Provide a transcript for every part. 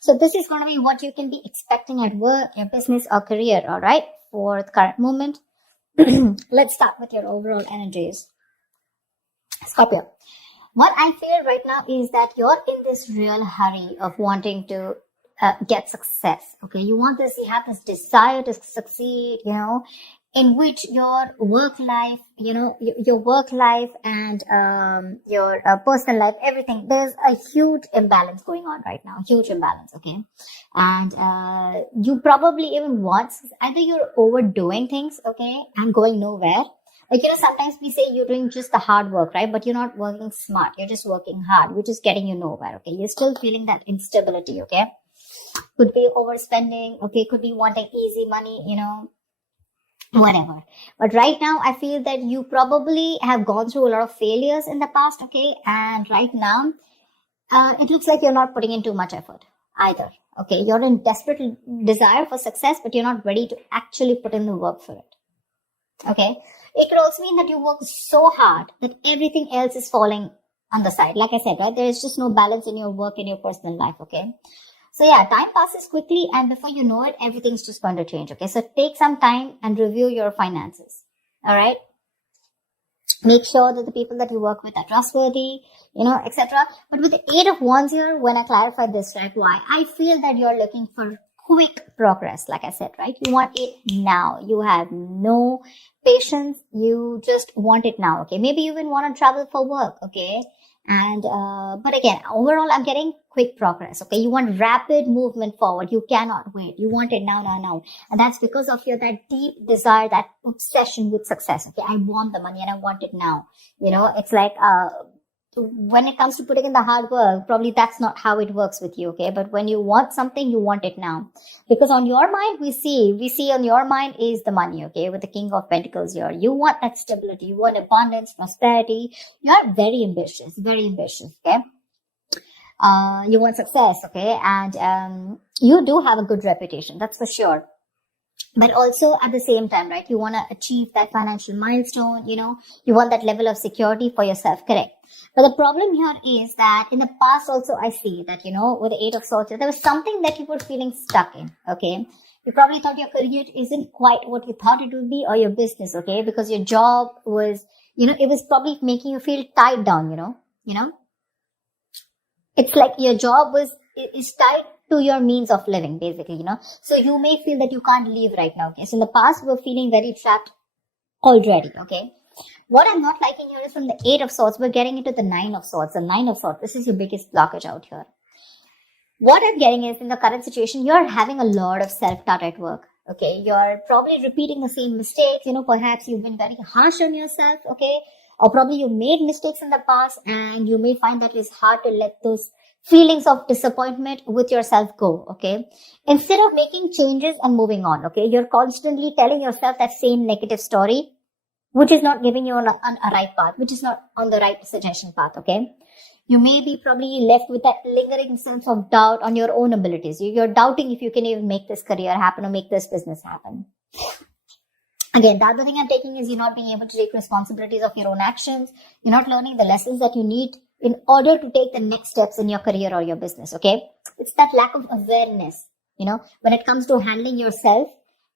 So this is going to be what you can be expecting at work, your business or career, all right, for the current moment. Let's start with your overall energies. Scorpio. What I feel right now is that you're in this real hurry of wanting to get success. Okay, you have this desire to succeed, in which your work life, your work life and your personal life, everything, there's a huge imbalance going on right now, huge imbalance. Okay, and you probably even want, either you're overdoing things, okay, and going nowhere. Like, sometimes we say you're doing just the hard work, right? But you're not working smart. You're just working hard, which is getting you nowhere, okay? You're still feeling that instability, okay? Could be overspending, okay? Could be wanting easy money, whatever. But right now, I feel that you probably have gone through a lot of failures in the past, okay? And right now, it looks like you're not putting in too much effort either, okay? You're in desperate desire for success, but you're not ready to actually put in the work for it, okay? It could also mean that you work so hard that everything else is falling on the side. Like I said, right? There is just no balance in your work and your personal life, okay? So yeah, time passes quickly and before you know it, everything's just going to change, okay? So take some time and review your finances, all right? Make sure that the people that you work with are trustworthy, etc. But with the 8 of Wands here, when I clarify this, right, why? I feel that you're looking for quick progress, like I said, right? You want it now. You have no patience. You just want it now, okay? Maybe you even want to travel for work, okay? And, but again, overall, I'm getting quick progress, okay? You want rapid movement forward. You cannot wait. You want it now, now, now. And that's because of that deep desire, that obsession with success, okay? I want the money and I want it now. It's like, when it comes to putting in the hard work, probably that's not how it works with you, okay? But when you want something, you want it now. Because on your mind, we see on your mind is the money, okay? With the King of Pentacles here. You want that stability. You want abundance, prosperity. You're very ambitious, okay? You want success, okay? And you do have a good reputation, that's for sure. But also at the same time, right, you want to achieve that financial milestone, you want that level of security for yourself, correct? But the problem here is that in the past also I see that, with the 8 of Swords, there was something that you were feeling stuck in, okay? You probably thought your career isn't quite what you thought it would be, or your business, okay? Because your job was, it was probably making you feel tied down, It's like your job is tied to your means of living, basically, So you may feel that you can't leave right now, okay? So in the past, we're feeling very trapped already, okay? What I'm not liking here is from the 8 of Swords, we're getting into the 9 of Swords. The 9 of Swords, this is your biggest blockage out here. What I'm getting is, in the current situation, you're having a lot of self-doubt at work, okay? You're probably repeating the same mistakes, perhaps you've been very harsh on yourself, okay? Or probably you made mistakes in the past and you may find that it's hard to let those feelings of disappointment with yourself go, okay? Instead of making changes and moving on, okay? You're constantly telling yourself that same negative story, which is not giving you on a right path, which is not on the right suggestion path, okay? You may be probably left with that lingering sense of doubt on your own abilities. You're doubting if you can even make this career happen or make this business happen. Again, the other thing I'm taking is you're not being able to take responsibilities of your own actions. You're not learning the lessons that you need in order to take the next steps in your career or your business, okay? It's that lack of awareness, when it comes to handling yourself,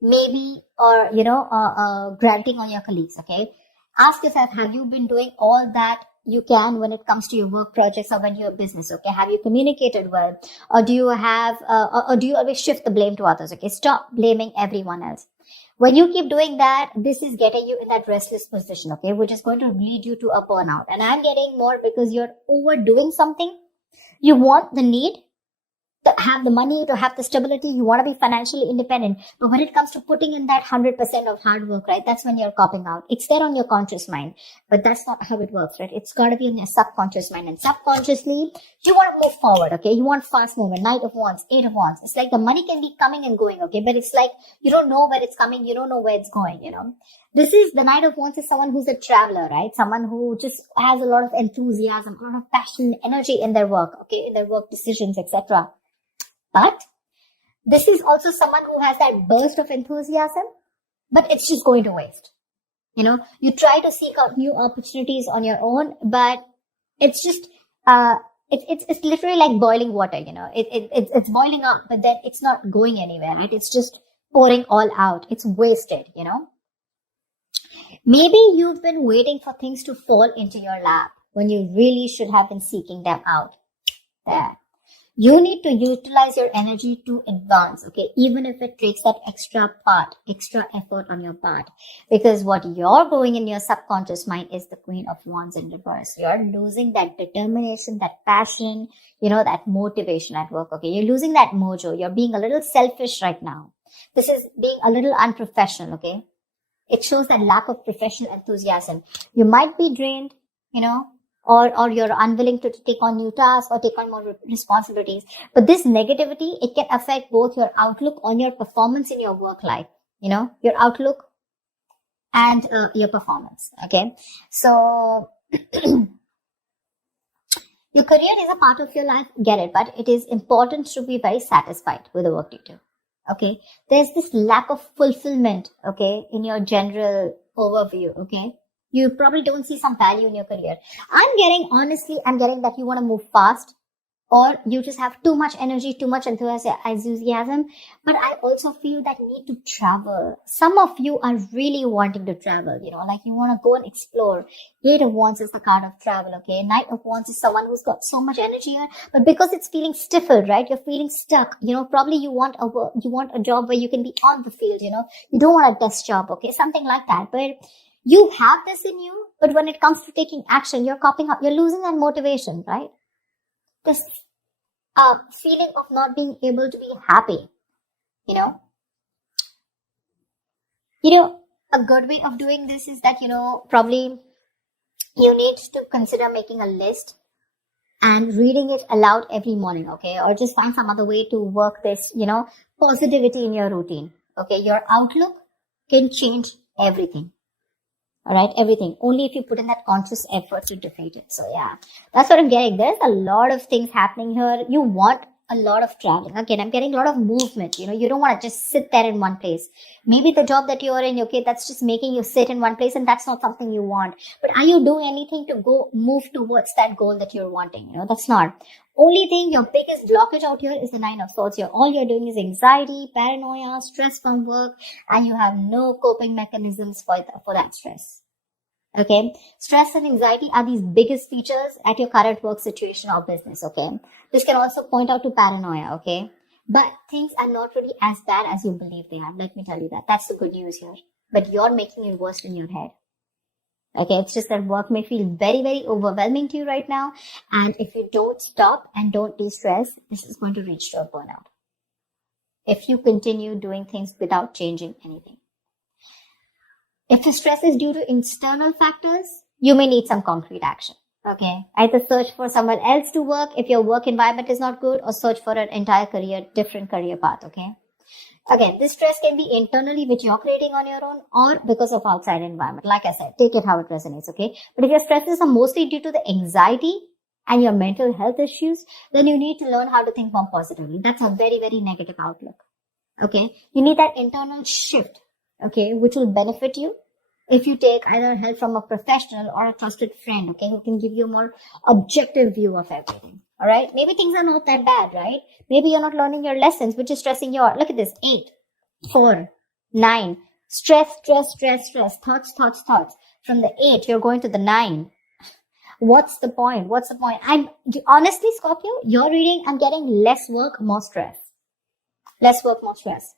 maybe, or, granting on your colleagues, okay? Ask yourself, have you been doing all that you can when it comes to your work projects or when your business, okay? Have you communicated well? Or do you or do you always shift the blame to others, okay? Stop blaming everyone else. When you keep doing that, this is getting you in that restless position, okay, which is going to lead you to a burnout. And I'm getting more because you're overdoing something. You want the need to have the money, to have the stability. You want to be financially independent. But when it comes to putting in that 100% of hard work, right, that's when you're copping out. It's there on your conscious mind, but that's not how it works, right? It's got to be in your subconscious mind. And subconsciously, you want to move forward, okay? You want fast movement, Knight of Wands, 8 of Wands. It's like the money can be coming and going, okay? But it's like you don't know where it's coming. You don't know where it's going, This is the Knight of Wands is someone who's a traveler, right? Someone who just has a lot of enthusiasm, a lot of passion, energy in their work, okay? In their work decisions, etc. But this is also someone who has that burst of enthusiasm, but it's just going to waste. You try to seek out new opportunities on your own, but it's just, it's literally like boiling water, it's boiling up, but then it's not going anywhere, right? It's just pouring all out. It's wasted, Maybe you've been waiting for things to fall into your lap when you really should have been seeking them out. There. You need to utilize your energy to advance, okay? Even if it takes that extra effort on your part. Because what you're going in your subconscious mind is the Queen of Wands in reverse. You're losing that determination, that passion, that motivation at work, okay? You're losing that mojo. You're being a little selfish right now. This is being a little unprofessional, okay? It shows that lack of professional enthusiasm. You might be drained, or you're unwilling to take on new tasks or take on more responsibilities. But this negativity, it can affect both your outlook on your performance in your work life, your outlook and your performance. Okay. So your career is a part of your life. Get it. But it is important to be very satisfied with the work you do. Okay. There's this lack of fulfillment. Okay. In your general overview. Okay. You probably don't see some value in your career. I'm getting that you want to move fast, or you just have too much energy, too much enthusiasm. But I also feel that need to travel. Some of you are really wanting to travel, like you want to go and explore. Eight of Wands is the card of travel, okay? Knight of Wands is someone who's got so much energy here, but because it's feeling stifled, right? You're feeling stuck. Probably you want a job where you can be on the field, You don't want a desk job, okay? Something like that. But you have this in you, but when it comes to taking action, you're copying up. You're losing that motivation, right? This feeling of not being able to be happy, a good way of doing this is that, probably you need to consider making a list and reading it aloud every morning, okay? Or just find some other way to work this, positivity in your routine, okay? Your outlook can change everything. All right, everything. Only if you put in that conscious effort to defeat it. So yeah, that's what I'm getting. There's a lot of things happening here. You want a lot of traveling. Again, I'm getting a lot of movement. You don't want to just sit there in one place. Maybe the job that you're in, okay, that's just making you sit in one place, and that's not something you want. But are you doing anything to move towards that goal that you're wanting? That's not. Only thing, your biggest blockage out here is the Nine of Swords. All you're doing is anxiety, paranoia, stress from work, and you have no coping mechanisms for that stress. Okay, stress and anxiety are these biggest features at your current work situation or business. Okay, this can also point out to paranoia. Okay, but things are not really as bad as you believe they are. Let me tell you that. That's the good news here. But you're making it worse in your head. Okay, it's just that work may feel very, very overwhelming to you right now. And if you don't stop and don't de-stress, this is going to reach to a burnout. If you continue doing things without changing anything. If the stress is due to external factors, you may need some concrete action. Okay, either search for someone else to work if your work environment is not good, or search for an entire different career path. Okay. Again, this stress can be internally, which you're creating on your own, or because of outside environment. Like I said, take it how it resonates, okay? But if your stresses are mostly due to the anxiety and your mental health issues, then you need to learn how to think more positively. That's a very, very negative outlook, okay? You need that internal shift, okay, which will benefit you if you take either help from a professional or a trusted friend, okay, who can give you a more objective view of everything. All right. Maybe things are not that bad, right? Maybe you're not learning your lessons, which is stressing you out. Look at this. 8, 4, 9. Stress. Thoughts. From the 8, you're going to the 9. What's the point? Honestly, Scorpio, you're reading, I'm getting less work, more stress. Less work, more stress.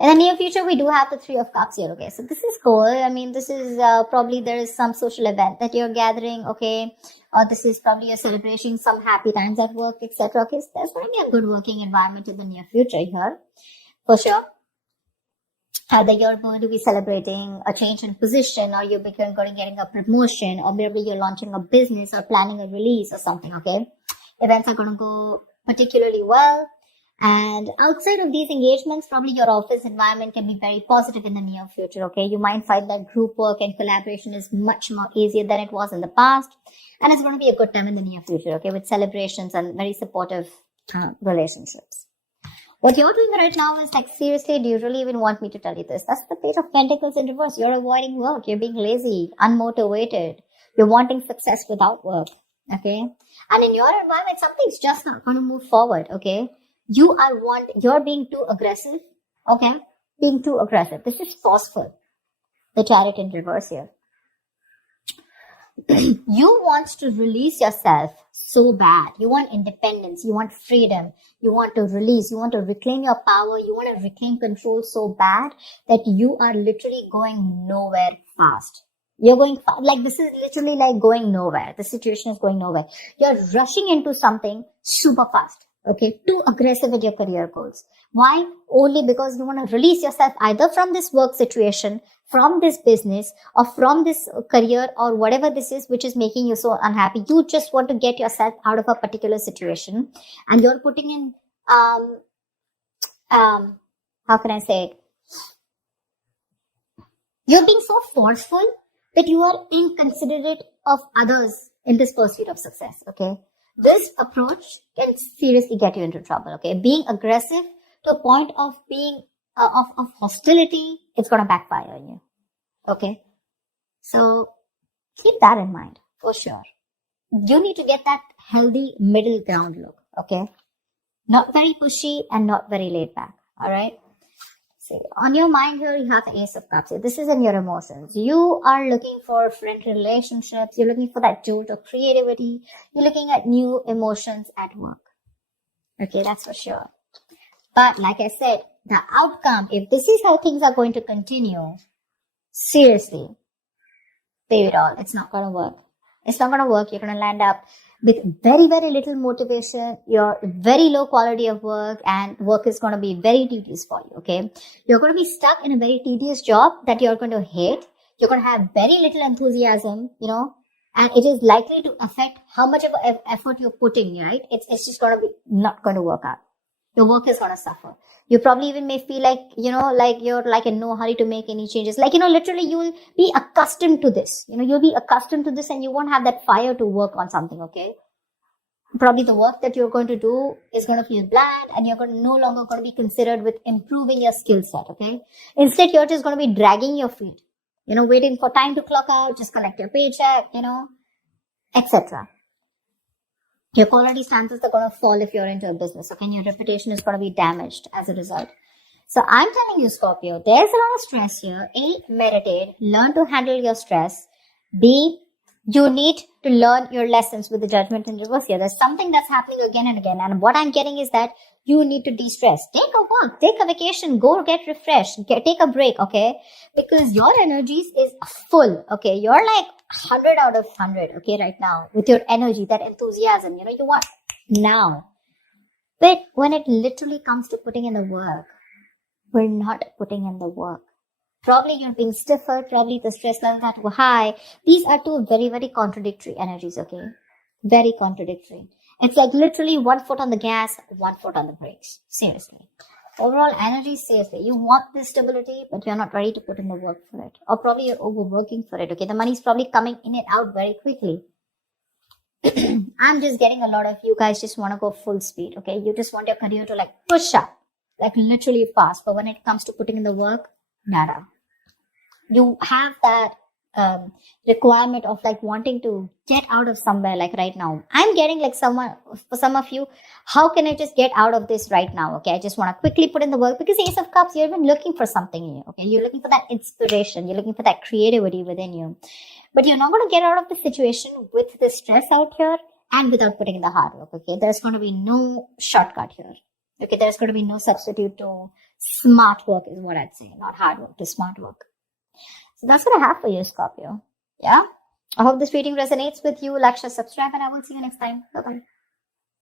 In the near future, we do have the 3 of Cups here, okay? So this is cool. I mean, this is probably there is some social event that you're gathering, okay? Or this is probably you're celebrating some happy times at work, etc. Okay, so there's going to be a good working environment in the near future here, for sure. Either you're going to be celebrating a change in position, or you're going to getting a promotion, or maybe you're launching a business or planning a release or something, okay? Events are going to go particularly well. And outside of these engagements, probably your office environment can be very positive in the near future, okay? You might find that group work and collaboration is much more easier than it was in the past. And it's going to be a good time in the near future, okay? With celebrations and very supportive relationships. What you're doing right now is like, seriously, do you really even want me to tell you this? That's the Page of Pentacles in reverse. You're avoiding work. You're being lazy, unmotivated. You're wanting success without work. Okay. And in your environment, something's just not going to move forward. Okay. You're being too aggressive. Okay. Being too aggressive. This is forceful. The Chariot in reverse here. You want to release yourself so bad. You want independence. You want freedom. You want to release. You want to reclaim your power. You want to reclaim control so bad that you are literally going nowhere fast. You're going like this is literally like going nowhere. The situation is going nowhere. You're rushing into something super fast. Okay, too aggressive with your career goals. Why? Only because you want to release yourself either from this work situation, from this business, or from this career, or whatever this is which is making you so unhappy. You just want to get yourself out of a particular situation, and you're putting in how can I say it? You're being so forceful that you are inconsiderate of others in this pursuit of success. Okay. This approach can seriously get you into trouble, okay? Being aggressive to a point of being, of hostility, it's going to backfire on you, okay? So, keep that in mind, for sure. You need to get that healthy middle ground look, okay? Not very pushy and not very laid back, alright? See, on your mind here, you have the Ace of Cups. This is in your emotions. You are looking for friendly relationships. You're looking for that jolt of creativity. You're looking at new emotions at work. Okay, that's for sure. But like I said, the outcome, if this is how things are going to continue, seriously, baby doll, it's not going to work. It's not going to work. You're going to land up with very, very little motivation, your very low quality of work, and work is going to be very tedious for you, okay? You're going to be stuck in a very tedious job that you're going to hate. You're going to have very little enthusiasm, and it is likely to affect how much of effort you're putting, right? It's just going to be not going to work out. Your work is going to suffer. You probably even may feel like, like you're like in no hurry to make any changes. Like, literally you will be accustomed to this. You'll be accustomed to this and you won't have that fire to work on something, okay? Probably the work that you're going to do is going to feel bland and you're no longer going to be considered with improving your skill set, okay? Instead, you're just going to be dragging your feet, waiting for time to clock out, just collect your paycheck, etc. Your quality standards are going to fall if you're into a business, okay? And your reputation is going to be damaged as a result. So I'm telling you, Scorpio, there's a lot of stress here. A, meditate, learn to handle your stress. B, you need to learn your lessons with the Judgment in reverse here. There's something that's happening again and again. And what I'm getting is that you need to de-stress. Take a walk, take a vacation, go get refreshed, take a break, okay? Because your energies is full, okay? You're like 100 out of 100, okay, right now. With your energy, that enthusiasm, you want now. But when it literally comes to putting in the work, we're not putting in the work. Probably you're being stiffer, probably the stress levels are too high. These are two very, very contradictory energies, okay? Very contradictory. It's like literally 1 foot on the gas, 1 foot on the brakes. Seriously. Overall energy, seriously. You want this stability, but you're not ready to put in the work for it. Or probably you're overworking for it, okay? The money's probably coming in and out very quickly. I'm just getting a lot of you guys just want to go full speed, okay? You just want your career to like push up, like literally fast. But when it comes to putting in the work, nada. You have that requirement of like wanting to get out of somewhere, like right now. I'm getting like for some of you, how can I just get out of this right now? Okay, I just want to quickly put in the work because Ace of Cups, you've been looking for something in you. Okay, you're looking for that inspiration, you're looking for that creativity within you, but you're not going to get out of the situation with the stress out here and without putting in the hard work. Okay, there's going to be no shortcut here. Okay, there's going to be no substitute to smart work is what I'd say, not hard work, to smart work. So that's what I have for you, Scorpio. Yeah? I hope this reading resonates with you. Like, share, subscribe, and I will see you next time. Bye-bye.